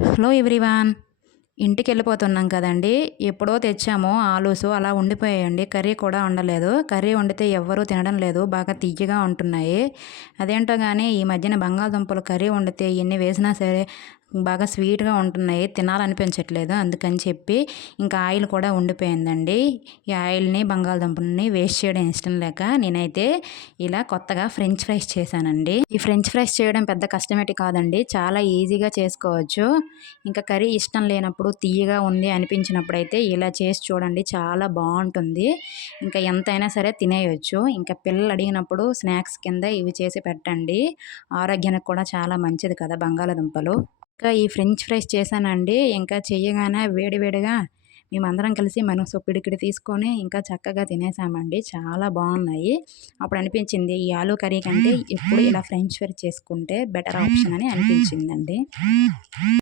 Hello everyone. ఇంటికెళ్ళిపోతున్నాం కదండీ! ఎప్పుడో తెచ్చాము ఆలూసు అలా ఉండిపోయాయండి. కర్రీ కూడా వండలేదు. కర్రీ వండితే ఎవ్వరూ తినడం లేదు. బాగా తియ్యగా ఉంటున్నాయి. అదేంటో గానీ ఈ మధ్యన బంగాళదుంపలు కర్రీ వండితే ఎన్ని వేసినా సరే బాగా స్వీట్‌గా ఉంటున్నాయి. తినాలనిపించట్లేదు. అందుకని చెప్పి ఇంకా ఆయిల్ కూడా ఉండిపోయిందండి. ఈ ఆయిల్‌ని, బంగాళదుంపలని వేస్ట్ చేయడం ఇష్టం లేక నేనైతే ఇలా కొత్తగా ఫ్రెంచ్ ఫ్రైస్ చేశానండి. ఈ ఫ్రెంచ్ ఫ్రైస్ చేయడం పెద్ద కష్టమేటి కాదండి. చాలా ఈజీగా చేసుకోవచ్చు. ఇంకా కర్రీ ఇష్టం లేనప్పుడు, తియ్యగా ఉంది అనిపించినప్పుడైతే ఇలా చేసి చూడండి. చాలా బావుంటుంది. ఇంకా ఎంతైనా సరే తినేయొచ్చు. ఇంకా పిల్లలు అడిగినప్పుడు స్నాక్స్ కింద ఇవి చేసి పెట్టండి. ఆరోగ్యానికి కూడా చాలా మంచిది కదా బంగాళాదుంపలు. ఇంకా ఈ ఫ్రెంచ్ ఫ్రైస్ చేశానండి. ఇంకా చెయ్యగానే వేడి వేడిగా మేమందరం కలిసి మనసు పిడికిడి తీసుకొని ఇంకా చక్కగా తినేసామండి. చాలా బావున్నాయి. అప్పుడు అనిపించింది ఈ ఆలు కర్రీ కంటే ఎప్పుడు ఇలా ఫ్రెంచ్ ఫ్రై చేసుకుంటే బెటర్ ఆప్షన్ అని అనిపించిందండి.